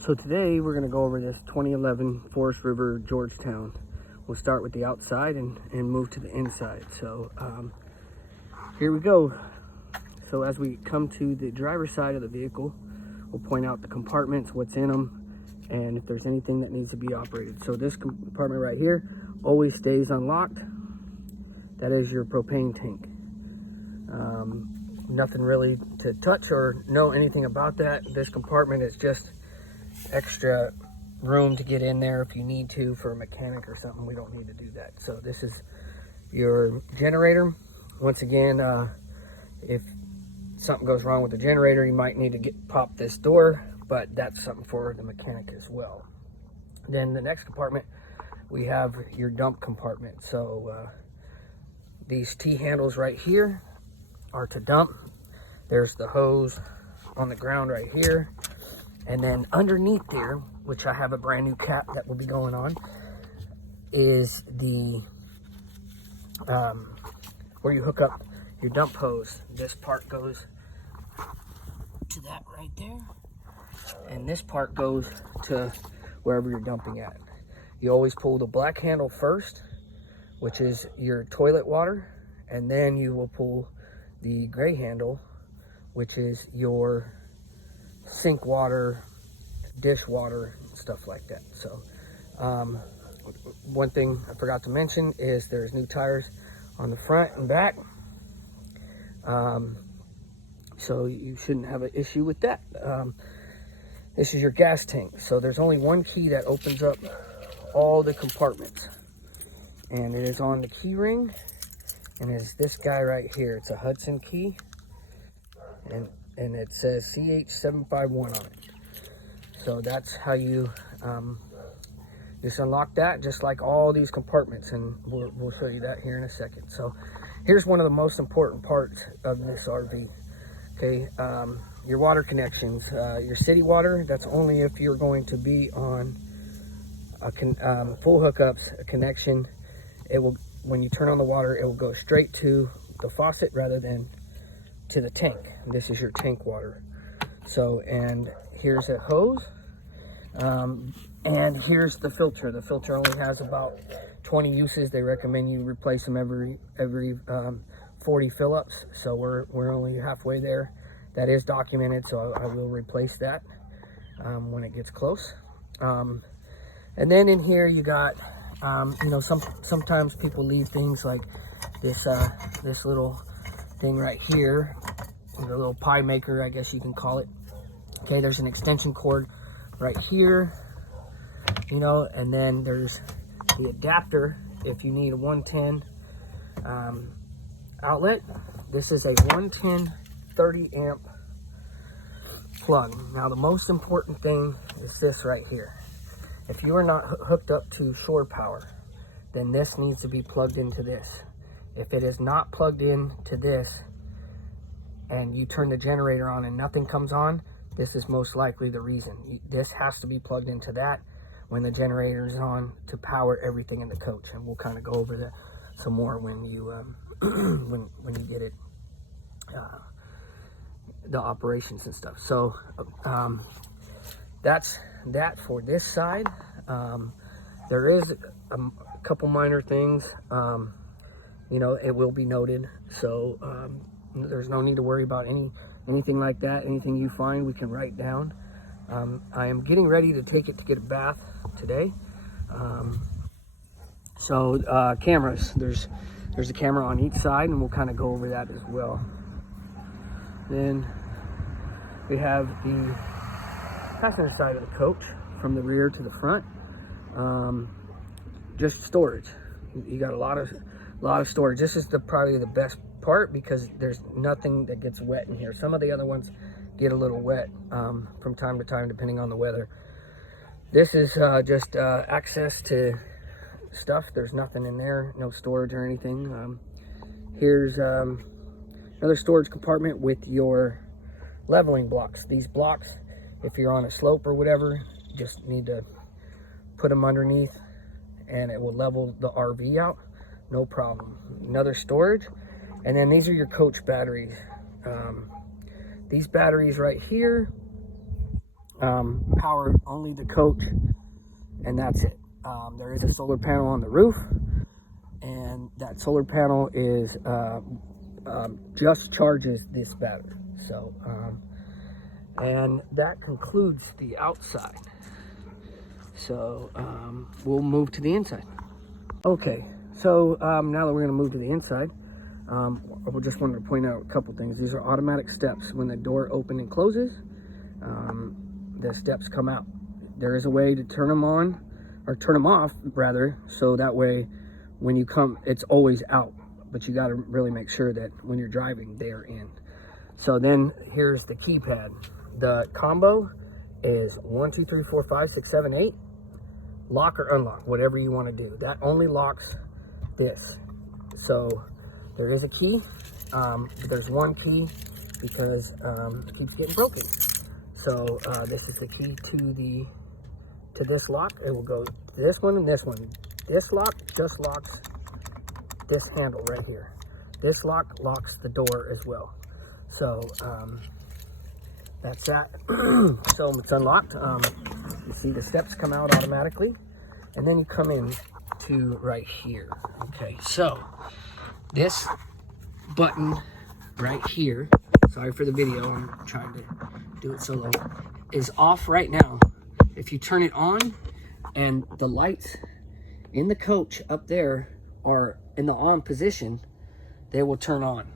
So today we're going to go over this 2011 Forest River Georgetown. We'll start with the outside and move to the inside. So here we go. So as we come to the driver's side of the vehicle, we'll point out the compartments, what's in them, and if there's anything that needs to be operated. So this compartment right here always stays unlocked. That is your propane tank. Nothing really to touch or know anything about that. This compartment is just extra room to get in there if you need to for a mechanic or something. We don't need to do that. So this is your generator. Once again, if something goes wrong with the generator, you might need to pop this door, but that's something for the mechanic as well. Then the next compartment, we have your dump compartment. So these T-handles right here are to dump. There's the hose on the ground right here. And then underneath there, which I have a brand new cap that will be going on, is the where you hook up your dump hose. This part goes to that right there, and this part goes to wherever you're dumping at. You always pull the black handle first, which is your toilet water, and then you will pull the gray handle, which is your sink water, dish water, stuff like that. So one thing I forgot to mention is there's new tires on the front and back, so you shouldn't have an issue with that. This is your gas tank. So there's only one key that opens up all the compartments, and it is on the key ring, and it's this guy right here. It's a Hudson key, and it says CH751 on it. So that's how you just unlock that, just like all these compartments, and we'll show you that here in a second. So here's one of the most important parts of this RV. Okay, your water connections, your city water, that's only if you're going to be on a full hookups, a connection. It will, when you turn on the water, it will go straight to the faucet rather than to the tank. This is your tank water. So, and here's a hose, and here's the filter. The filter only has about 20 uses. They recommend you replace them every 40 fill-ups. So we're only halfway there. That is documented, so I will replace that when it gets close. And then in here you got, you know, sometimes people leave things like this little thing right here, the little pie maker, I guess you can call it. Okay, there's an extension cord right here, you know, and then there's the adapter if you need a 110 outlet. This is a 110 30 amp plug. Now the most important thing is this right here. If you are not hooked up to shore power, then this needs to be plugged into this. If it is not plugged in to this and you turn the generator on and nothing comes on, this is most likely the reason. This has to be plugged into that when the generator is on to power everything in the coach. And we'll kind of go over that some more when you when you get it, the operations and stuff. So that's that for this side. There is a couple minor things, you know, it will be noted. So there's no need to worry about anything like that. Anything you find, we can write down. I am getting ready to take it to get a bath today. So cameras, there's a camera on each side, and we'll kind of go over that as well. Then we have the passenger side of the coach from the rear to the front. Just storage. You got a lot of storage. This is probably the best part because there's nothing that gets wet in here. Some of the other ones get a little wet from time to time depending on the weather. This is just access to stuff. There's nothing in there, no storage or anything. Here's another storage compartment with your leveling blocks. These blocks, if you're on a slope or whatever, just need to put them underneath and it will level the RV out, no problem. Another storage. And then these are your coach batteries. These batteries right here power only the coach, and that's it. There is a solar panel on the roof, and that solar panel is just charges this battery. So and that concludes the outside. So we'll move to the inside. Okay, so now that we're going to move to the inside, I just wanted to point out a couple things. These are automatic steps. When the door opens and closes, the steps come out. There is a way to turn them on, or turn them off rather, so that way when you come, it's always out. But you got to really make sure that when you're driving, they're in. So then here's the keypad. The combo is 1, 2, 3, 4, 5, 6, 7, 8. Lock or unlock, whatever you want to do. That only locks this. So there is a key. But there's one key because it keeps getting broken. So this is the key to this lock. It will go to this one and this one. This lock just locks this handle right here. This lock locks the door as well. So that's that. So it's unlocked. You see the steps come out automatically, and then you come in to right here. Okay, so this button right here, sorry for the video, I'm trying to do it solo, is off right now. If you turn it on and the lights in the coach up there are in the on position, they will turn on,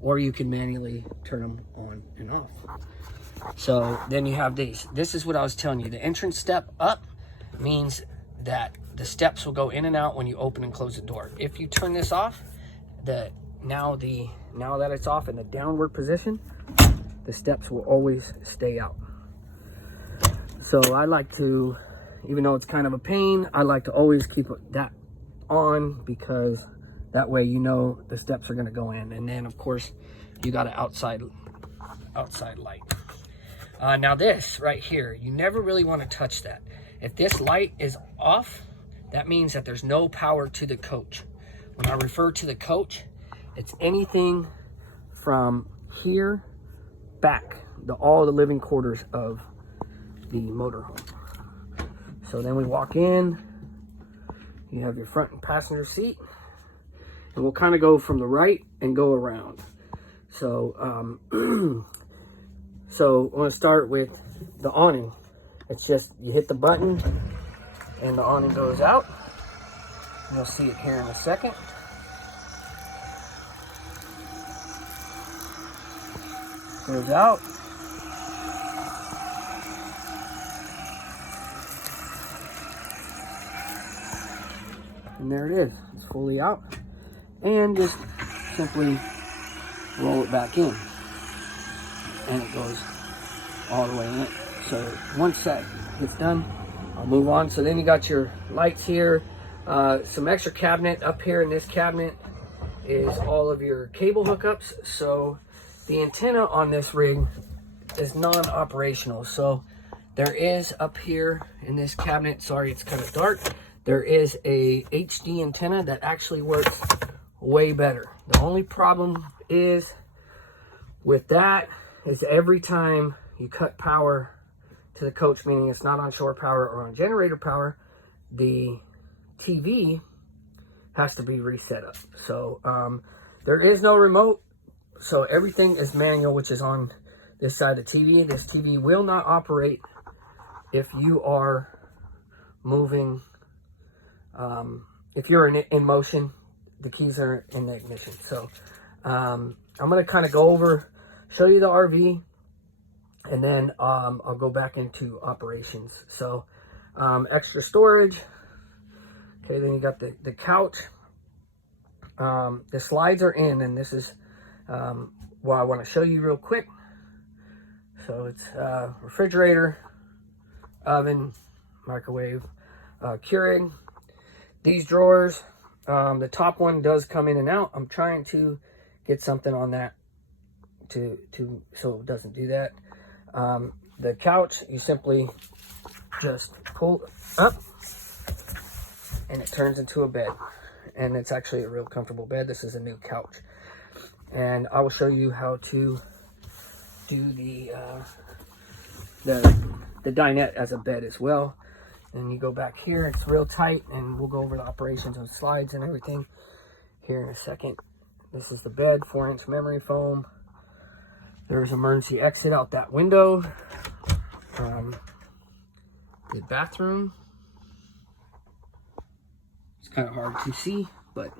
or you can manually turn them on and off. So then you have these. This is what I was telling you. The entrance step up means that the steps will go in and out when you open and close the door. If you turn this off, now that it's off in the downward position, the steps will always stay out. So I like to, even though it's kind of a pain, I like to always keep that on, because that way you know the steps are going to go in. And then of course you got an outside light. Now this right here, you never really want to touch that. If this light is off, that means that there's no power to the coach. When I refer to the coach, it's anything from here back, all the living quarters of the motorhome. So then we walk in, you have your front and passenger seat, and we'll kind of go from the right and go around. So so I'm going to start with the awning. It's just, you hit the button and the awning goes out. You'll see it here in a second. Goes out. And there it is. It's fully out. And just simply roll it back in. And it goes all the way in. So once that gets done, I'll move on. So then you got your lights here, some extra cabinet up here. In this cabinet is all of your cable hookups. So the antenna on this rig is non-operational. So there is up here in this cabinet, sorry it's kind of dark, there is a HD antenna that actually works way better. The only problem is with that is every time you cut power to the coach, meaning it's not on shore power or on generator power, the TV has to be reset up. So there is no remote, so everything is manual, which is on this side of the TV. This TV will not operate if you are moving, if you're in motion. The keys are in the ignition. So I'm going to kind of go over, show you the RV, and then I'll go back into operations. So extra storage. Okay, then you got the couch. The slides are in, and this is what I want to show you real quick. So it's refrigerator, oven, microwave, Keurig. These drawers, the top one does come in and out. I'm trying to get something on that to so it doesn't do that. The couch, you simply just pull up and it turns into a bed, and it's actually a real comfortable bed. This is a new couch, and I will show you how to do the the dinette as a bed as well. And you go back here, it's real tight, and we'll go over the operations of slides and everything here in a second. This is the bed, 4-inch memory foam. There's emergency exit out that window. The bathroom. It's kind of hard to see, but,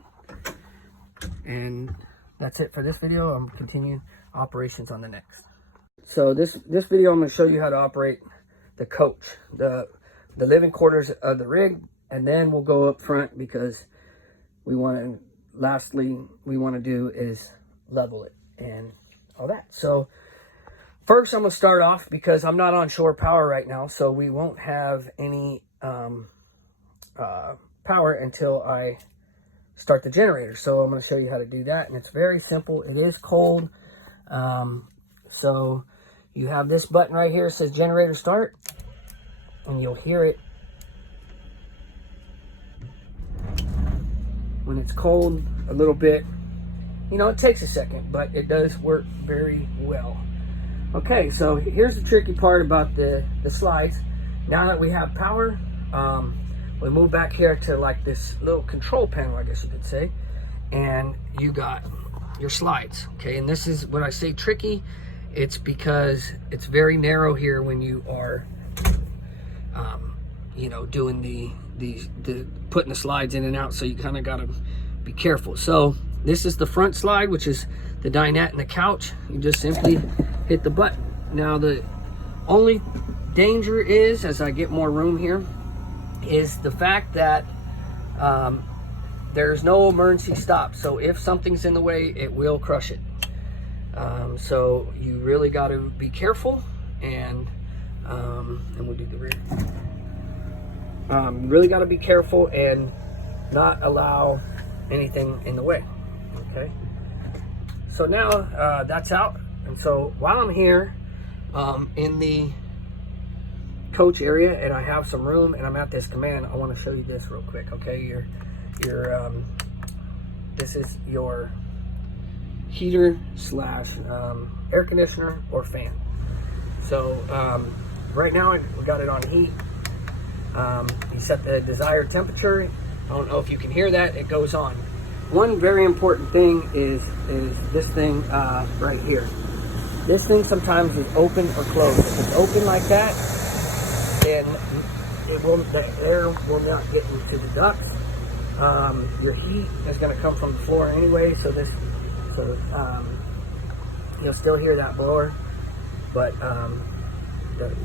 and that's it for this video. I'm continuing operations on the next. So this video, I'm going to show you how to operate the coach, the living quarters of the rig, and then we'll go up front because we want to, lastly, we want to do is level it and all that. So first I'm going to start off because I'm not on shore power right now, so we won't have any power until I start the generator. So I'm going to show you how to do that, and it's very simple. It is cold. So you have this button right here, it says generator start, and you'll hear it when it's cold a little bit. You know, it takes a second, but it does work very well. Okay, so here's the tricky part about the slides. Now that we have power, we move back here to like this little control panel, I guess you could say, and you got your slides. Okay, and this is when I say tricky, it's because it's very narrow here when you are you know, doing the putting the slides in and out, so you kind of got to be careful. So this is the front slide, which is the dinette and the couch. You just simply hit the button. Now the only danger is, as I get more room here, is the fact that there's no emergency stop. So if something's in the way, it will crush it. So you really got to be careful, and we'll do the rear. Really got to be careful and not allow anything in the way. Okay, so now that's out, and so while I'm here in the coach area and I have some room and I'm at this command, I want to show you this real quick. Okay, this is your heater slash air conditioner or fan. So right now we got it on heat. You set the desired temperature. I don't know if you can hear that, it goes on. One very important thing is this thing right here. This thing sometimes is open or closed. If it's open like that, then the air will not get into the ducts. Your heat is going to come from the floor anyway, so you'll still hear that blower, but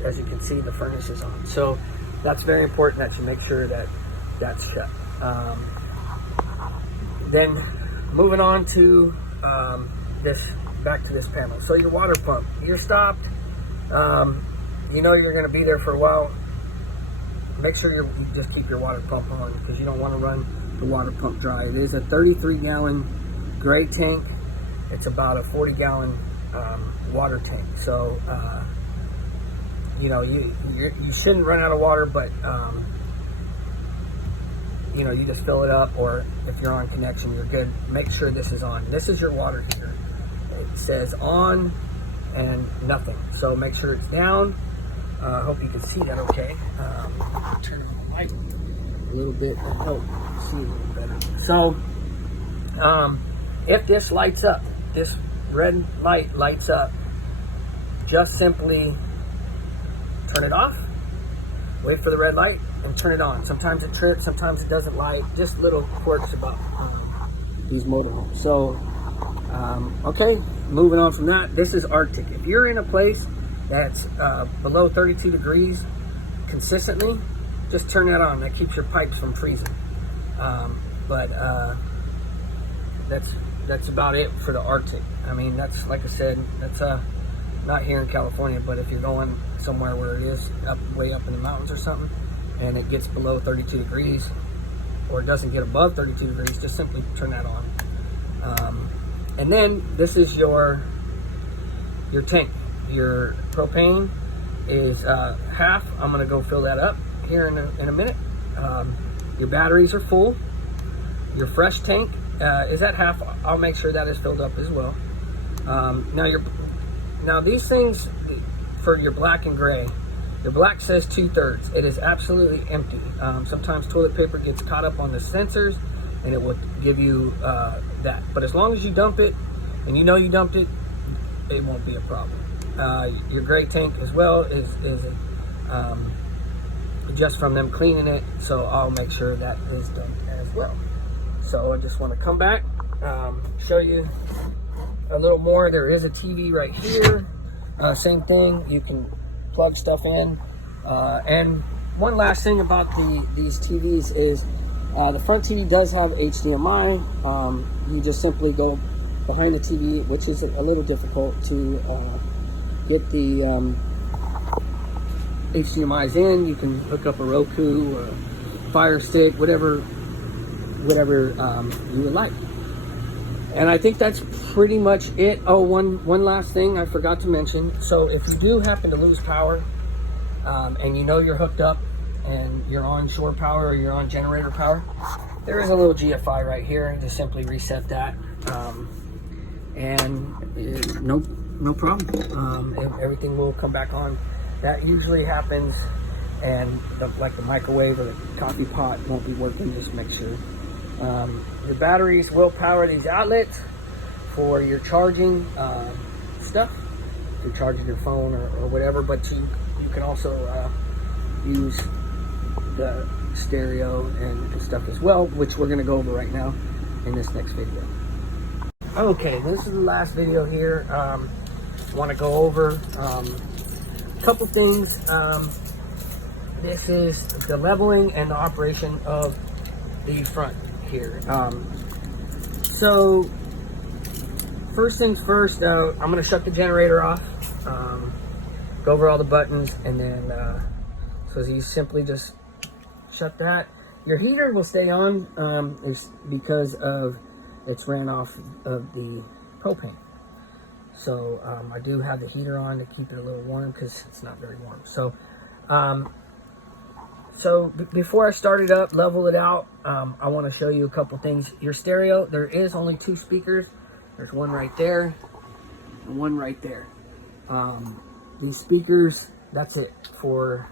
as you can see, the furnace is on. So that's very important that you make sure that that's shut. Then moving on to back to this panel. So your water pump, you're stopped. You know you're going to be there for a while. Make sure you just keep your water pump on, because you don't want to run the water pump dry. It is a 33-gallon gray tank. It's about a 40-gallon water tank. So you know, you shouldn't run out of water, but you know, you just fill it up, or if you're on connection, you're good. Make sure this is on. This is your water heater. It says on and nothing, so make sure it's down. I hope you can see that okay. Turn on the light a little bit to help see a little better. So if this lights up, this red light lights up, just simply turn it off, wait for the red light, and turn it on. Sometimes it trips, sometimes it doesn't light. Just little quirks about these motorhomes. So okay, moving on from that, this is Arctic. If you're in a place that's below 32 degrees consistently, just turn that on. That keeps your pipes from freezing. But that's about it for the Arctic. I mean, that's, like I said, that's not here in California, but if you're going somewhere where it is way up in the mountains or something, and it gets below 32 degrees, or it doesn't get above 32 degrees, just simply turn that on. And then this is your tank. Your propane is half. I'm gonna go fill that up here in a minute. Your batteries are full. Your fresh tank is at half. I'll make sure that is filled up as well. Now these things for your black and gray, Your black says 2/3. It is absolutely empty. Sometimes toilet paper gets caught up on the sensors, and it will give you that. But as long as you dump it, and you know you dumped it, it won't be a problem. Your gray tank as well is just from them cleaning it, so I'll make sure that is done as well. So I just want to come back, show you a little more. There is a TV right here. Same thing, you can plug stuff in. And one last thing about these TVs is the front TV does have HDMI. You just simply go behind the TV, which is a little difficult to get the HDMI's in. You can hook up a Roku or a Fire Stick, whatever you would like. And I think that's pretty much it. Oh, one last thing I forgot to mention. So if you do happen to lose power, and you know you're hooked up and you're on shore power or you're on generator power, there is a little GFI right here. Just simply reset that, and no problem. Everything will come back on. That usually happens, and like the microwave or the coffee pot won't be working. Just make sure. Your batteries will power these outlets for your charging stuff. If you're charging your phone or whatever, but you can also use the stereo and stuff as well, which we're going to go over right now in this next video. Okay, this is the last video here. I want to go over a couple things. This is the leveling and the operation of the front here. So first things first, I'm going to shut the generator off, go over all the buttons, and then so you simply just shut that. Your heater will stay on because of it's ran off of the propane. So I do have the heater on to keep it a little warm because it's not very warm. So before I start it up, level it out, I want to show you a couple things. Your stereo, there is only 2 speakers. There's one right there and one right there. These speakers, that's it for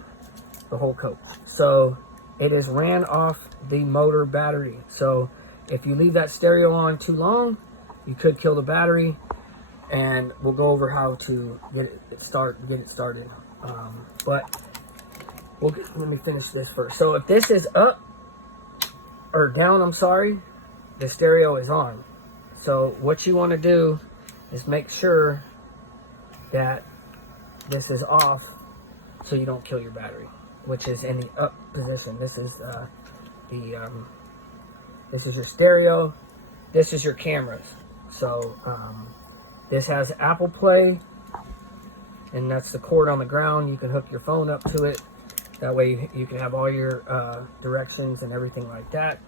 the whole coach. So it is ran off the motor battery. So if you leave that stereo on too long, you could kill the battery. And we'll go over how to get it started. But let me finish this first. So if this is up or down, I'm sorry, the stereo is on. So what you want to do is make sure that this is off so you don't kill your battery, which is in the up position. This is this is your stereo. This is your cameras. So this has Apple Play, and that's the cord on the ground. You can hook your phone up to it. That way you can have all your directions and everything like that.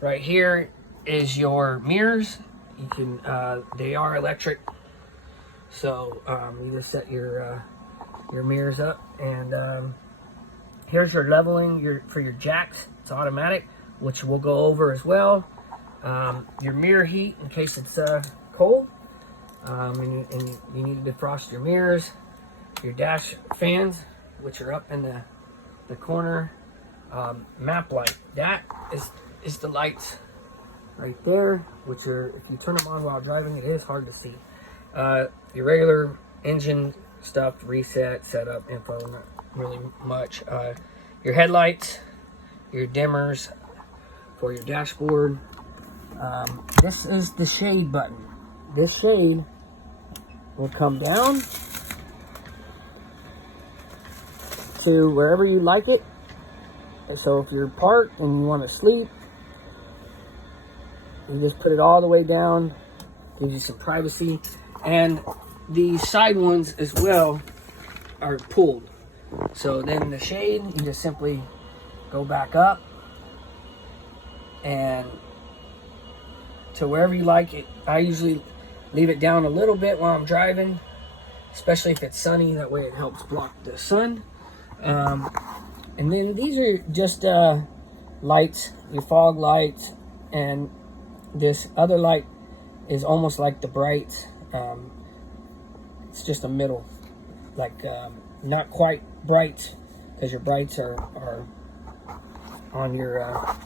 Right here is your mirrors. You can they are electric, so you just set your mirrors up. And here's your leveling for your jacks. It's automatic, which we'll go over as well. Your mirror heat in case it's cold, and you need to defrost your mirrors. Your dash fans, which are up in the corner. Map light, that is the lights right there, which are, if you turn them on while driving, it is hard to see. Your regular engine stuff, reset, setup info, not really much. Your headlights, your dimmers for your dashboard. This is the shade button. This shade will come down to wherever you like it. So if you're parked and you want to sleep, you just put it all the way down, gives you some privacy. And the side ones as well are pulled. So then the shade, you just simply go back up and to wherever you like it. I usually leave it down a little bit while I'm driving, especially if it's sunny. That way it helps block the sun. And then these are just lights, your fog lights, and this other light is almost like the brights. It's just a middle, like not quite bright, because your brights are on your,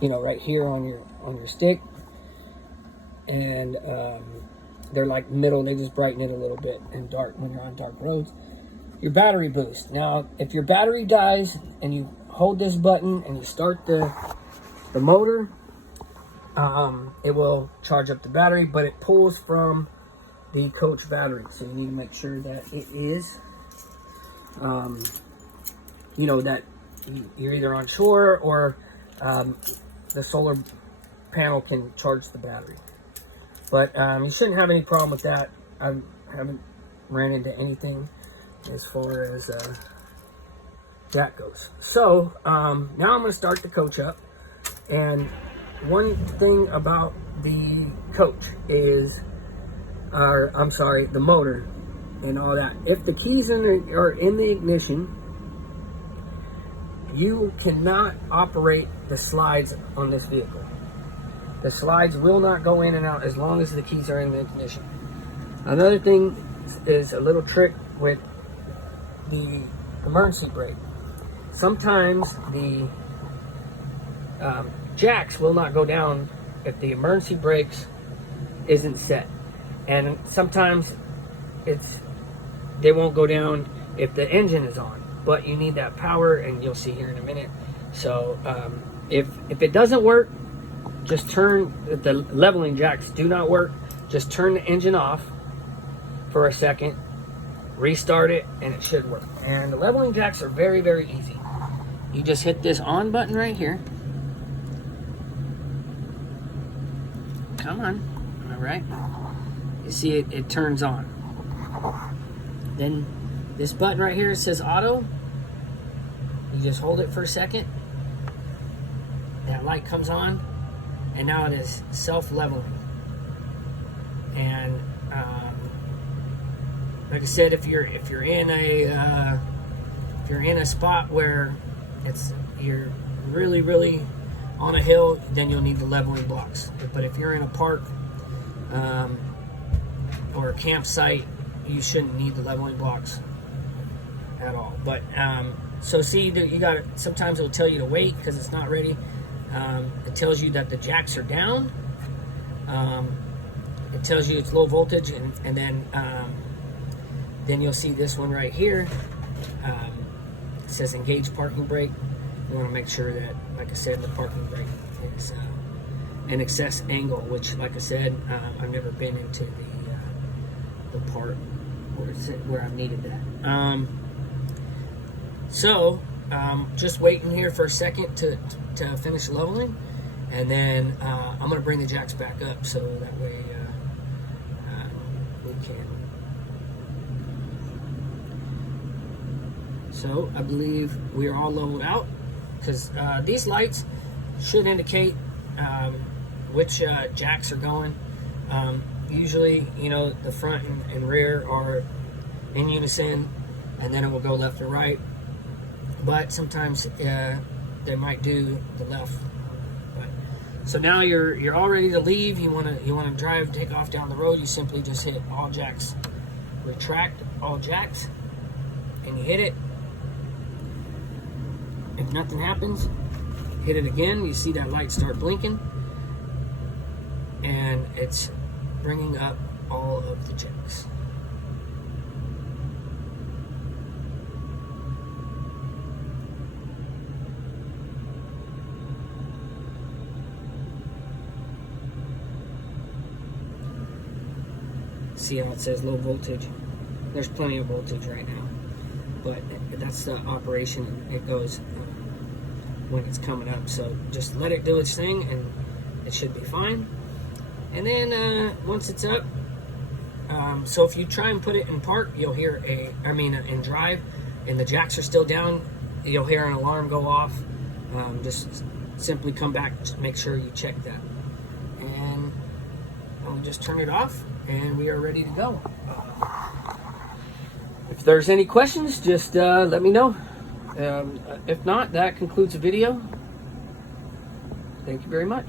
you know, right here on your stick, and they're like middle. They just brighten it a little bit and dark when you're on dark roads. Your battery boost. Now, if your battery dies and you hold this button and you start the motor, it will charge up the battery, but it pulls from the coach battery, so you need to make sure that it is, you know, that you're either on shore or the solar panel can charge the battery. But you shouldn't have any problem with that. I haven't ran into anything as far as that goes. So now I'm going to start the coach up. And one thing about the coach is, I'm sorry, the motor and all that. If the keys are in the ignition, you cannot operate the slides on this vehicle. The slides will not go in and out as long as the keys are in the ignition. Another thing is a little trick with the emergency brake. Sometimes the jacks will not go down if the emergency brakes isn't set, and sometimes they won't go down if the engine is on, but you need that power, and you'll see here in a minute. So if it doesn't work, just if the leveling jacks do not work, just turn the engine off for a second, restart it, and it should work. And the leveling jacks are very, very easy. You just hit this on button right here. Come on. All right. You see it turns on. Then this button right here says auto. You just hold it for a second. That light comes on, and now it is self-leveling. And like I said, if you're in a spot where you're really on a hill, then you'll need the leveling blocks. But if you're in a park or a campsite, you shouldn't need the leveling blocks at all. But so see, you got it. Sometimes it will tell you to wait because it's not ready. It tells you that the jacks are down. It tells you it's low voltage, and then you'll see this one right here. It says engage parking brake. You want to make sure that, like I said, the parking brake is an excess angle, which, like I said, I've never been into the part where I've needed that. So just waiting here for a second to finish leveling, and then I'm going to bring the jacks back up so that way we can. So I believe we are all leveled out, because these lights should indicate which jacks are going. Usually, you know, the front and rear are in unison, and then it will go left or right. But sometimes they might do the left. So now you're all ready to leave. You want to drive, take off down the road. You simply just hit all jacks, retract all jacks, and you hit it. If nothing happens, hit it again. You see that light start blinking, and it's bringing up all of the jacks. See how it says low voltage? There's plenty of voltage right now, but that's the operation. It goes when it's coming up. So just let it do its thing, and it should be fine. And then once it's up, so if you try and put it in park, you'll hear in drive, and the jacks are still down, you'll hear an alarm go off. Just simply come back, make sure you check that, and I'll just turn it off, and we are ready to go. If there's any questions, just let me know. If not, that concludes the video. Thank you very much.